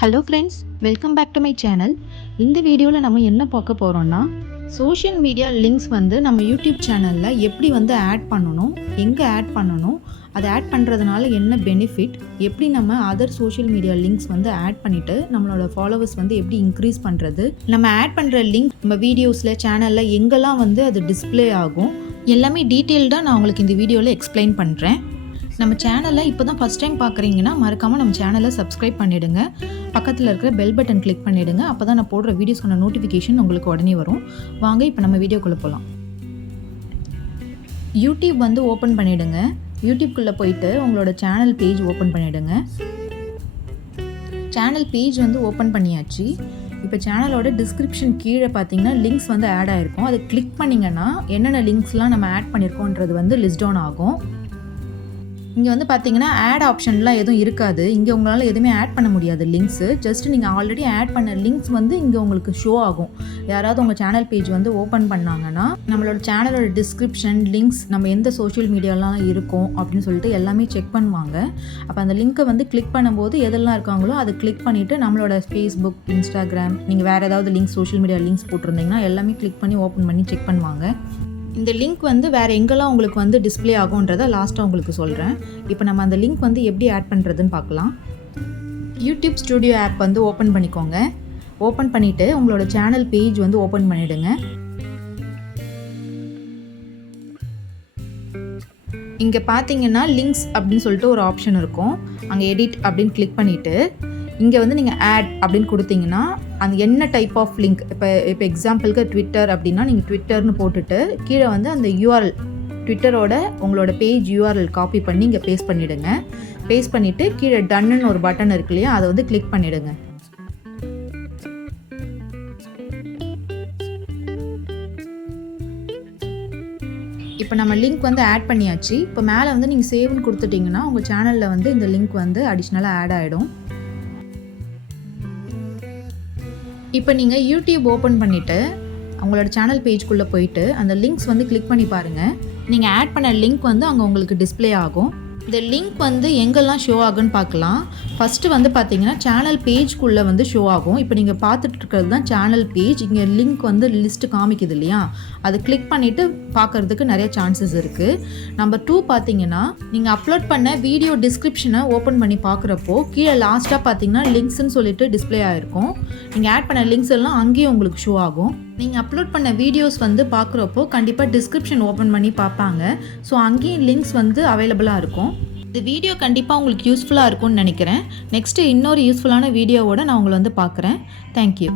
Hello friends, welcome back to my channel. இந்த வீடியோவில் நம்ம என்ன பார்க்க போகிறோம்னா, சோஷியல் மீடியா லிங்க்ஸ் வந்து நம்ம யூடியூப் சேனலில் எப்படி வந்து ஆட் பண்ணணும், எங்கே ஆட் பண்ணணும், அதை ஆட் பண்ணுறதுனால என்ன பெனிஃபிட், எப்படி நம்ம அதர் சோஷியல் மீடியா லிங்க்ஸ் வந்து ஆட் பண்ணிவிட்டு நம்மளோட ஃபாலோவர்ஸ் வந்து எப்படி இன்க்ரீஸ் பண்ணுறது, நம்ம ஆட் பண்ணுற லிங்க் நம்ம வீடியோஸில் சேனலில் எங்கெல்லாம் வந்து அது டிஸ்பிளே ஆகும், எல்லாமே டீட்டெயில்டாக நான் உங்களுக்கு இந்த வீடியோவில் எக்ஸ்பிளைன் பண்ணுறேன். நம்ம சேனலை இப்போ தான் ஃபஸ்ட் டைம் பார்க்குறீங்கன்னா மறக்காமல் நம்ம சேனலை சப்ஸ்கிரைப் பண்ணிவிடுங்க. பக்கத்தில் இருக்கிற பெல் பட்டன் கிளிக் பண்ணிவிடுங்க. அப்போ தான் நான் போடுற வீடியோஸ்க்கான நோட்டிஃபிகேஷன் உங்களுக்கு உடனே வரும். வாங்க இப்போ நம்ம வீடியோக்குள்ளே போகலாம். யூடியூப் வந்து ஓப்பன் பண்ணிவிடுங்க. யூடியூப்குள்ளே போயிட்டு உங்களோட சேனல் பேஜ் ஓப்பன் பண்ணிவிடுங்க. சேனல் பேஜ் வந்து ஓப்பன் பண்ணியாச்சு. இப்போ சேனலோட டிஸ்கிரிப்ஷன் கீழே பார்த்தீங்கன்னா லிங்க்ஸ் வந்து ஆட் ஆகிருக்கும். அதை கிளிக் பண்ணிங்கன்னா என்னென்ன லிங்க்ஸ்லாம் நம்ம ஆட் பண்ணியிருக்கோன்றது வந்து லிஸ்ட் டவுன் ஆகும். இங்கே வந்து பார்த்தீங்கன்னா ஆட் ஆப்ஷன்லாம் எதுவும் இருக்காது. இங்கே உங்களால் எதுவுமே ஆட் பண்ண முடியாது லிங்க்ஸு. ஜஸ்ட் நீங்கள் ஆல்ரெடி ஆட் பண்ண லிங்க்ஸ் வந்து இங்கே உங்களுக்கு ஷோ ஆகும். யாராவது உங்கள் சேனல் பேஜ் வந்து ஓப்பன் பண்ணாங்கன்னா நம்மளோட சேனலோட டிஸ்கிரிப்ஷன் லிங்க்ஸ் நம்ம எந்த சோஷியல் மீடியாலாம் இருக்கும் அப்படின்னு சொல்லிட்டு எல்லாமே செக் பண்ணுவாங்க. அப்போ அந்த லிங்க்கை வந்து கிளிக் பண்ணும்போது எதெல்லாம் இருக்காங்களோ அதை கிளிக் பண்ணிவிட்டு நம்மளோட ஃபேஸ்புக், இன்ஸ்டாகிராம், நீங்கள் வேறு ஏதாவது லிங்க்ஸ் சோஷியல் மீடியா லிங்க்ஸ் போட்டிருந்தீங்கன்னா எல்லாமே கிளிக் பண்ணி ஓப்பன் பண்ணி செக் பண்ணுவாங்க. இந்த லிங்க் வந்து வேறு எங்கெல்லாம் உங்களுக்கு வந்து டிஸ்பிளே ஆகுன்றதை லாஸ்ட்டாக உங்களுக்கு சொல்கிறேன். இப்போ நம்ம அந்த லிங்க் வந்து எப்படி ஆட் பண்ணுறதுன்னு பார்க்கலாம். யூடியூப் ஸ்டுடியோ ஆப் வந்து ஓப்பன் பண்ணிக்கோங்க. ஓப்பன் பண்ணிவிட்டு உங்களோட சேனல் பேஜ் வந்து ஓப்பன் பண்ணிவிடுங்க. இங்கே பார்த்தீங்கன்னா லிங்க்ஸ் அப்படின்னு சொல்லிட்டு ஒரு ஆப்ஷன் இருக்கும். அங்கே எடிட் அப்படின்னு கிளிக் பண்ணிவிட்டு இங்கே வந்து நீங்கள் ஆட் அப்படின்னு கொடுத்தீங்கன்னா அந்த என்ன டைப் ஆஃப் லிங்க், இப்போ எக்ஸாம்பிளுக்கு ட்விட்டர் அப்படின்னா நீங்கள் ட்விட்டர்னு போட்டுட்டு கீழே வந்து அந்த யூஆர்எல், ட்விட்டரோட உங்களோட பேஜ் யூஆர்எல் காப்பி பண்ணி இங்கே பேஸ்ட் பண்ணிவிடுங்க. பேஸ்ட் பண்ணிவிட்டு கீழே டன்னுன்னு ஒரு பட்டன் இருக்கு இல்லையா, அதை வந்து கிளிக் பண்ணிவிடுங்க. இப்போ நம்ம லிங்க் வந்து ஆட் பண்ணியாச்சு. இப்போ மேலே வந்து நீங்கள் சேவ்னு கொடுத்துட்டிங்கன்னா உங்கள் சேனலில் வந்து இந்த லிங்க் வந்து அடிஷ்னலாக ஆட் ஆகிடும். இப்போ நீங்கள் யூடியூப் ஓப்பன் பண்ணிவிட்டு உங்களோட சேனல் பேஜ்குள்ளே போயிட்டு அந்த லிங்க்ஸ் வந்து கிளிக் பண்ணி பாருங்கள். நீங்கள் ஆட் பண்ண லிங்க் வந்து அங்கே உங்களுக்கு டிஸ்பிளே ஆகும். இந்த லிங்க் வந்து எங்கெல்லாம் ஷோ ஆகுன்னு பார்க்கலாம். ஃபஸ்ட்டு வந்து பார்த்தீங்கன்னா சேனல் பேஜ்குள்ளே வந்து ஷோ ஆகும். இப்போ நீங்கள் பார்த்துட்டு இருக்கிறது தான் சேனல் பேஜ். இங்கே லிங்க் வந்து லிஸ்ட்டு காமிக்குது இல்லையா, அதை கிளிக் பண்ணிவிட்டு பார்க்குறதுக்கு நிறைய சான்சஸ் இருக்குது. நம்பர் 2 பார்த்தீங்கன்னா நீங்கள் அப்லோட் பண்ண வீடியோ டிஸ்கிரிப்ஷனை ஓப்பன் பண்ணி பார்க்குறப்போ கீழே லாஸ்ட்டாக பார்த்தீங்கன்னா லிங்க்ஸ்ன்னு சொல்லிட்டு டிஸ்பிளே ஆகிருக்கும். நீங்கள் ஆட் பண்ண லிங்க்ஸ் எல்லாம் அங்கேயும் உங்களுக்கு ஷோ ஆகும். நீங்கள் அப்லோட் பண்ண வீடியோஸ் வந்து பார்க்குறப்போ கண்டிப்பாக டிஸ்கிரிப்ஷன் ஓப்பன் பண்ணி பார்ப்பாங்க. ஸோ அங்கேயும் லிங்க்ஸ் வந்து அவைலபிளாக இருக்கும். இந்த வீடியோ கண்டிப்பாக உங்களுக்கு யூஸ்ஃபுல்லாக இருக்கும்னு நினைக்கிறேன். நெக்ஸ்ட்டு இன்னொரு யூஸ்ஃபுல்லான வீடியோவோட நான் உங்களை வந்து பார்க்குறேன். தேங்க்யூ.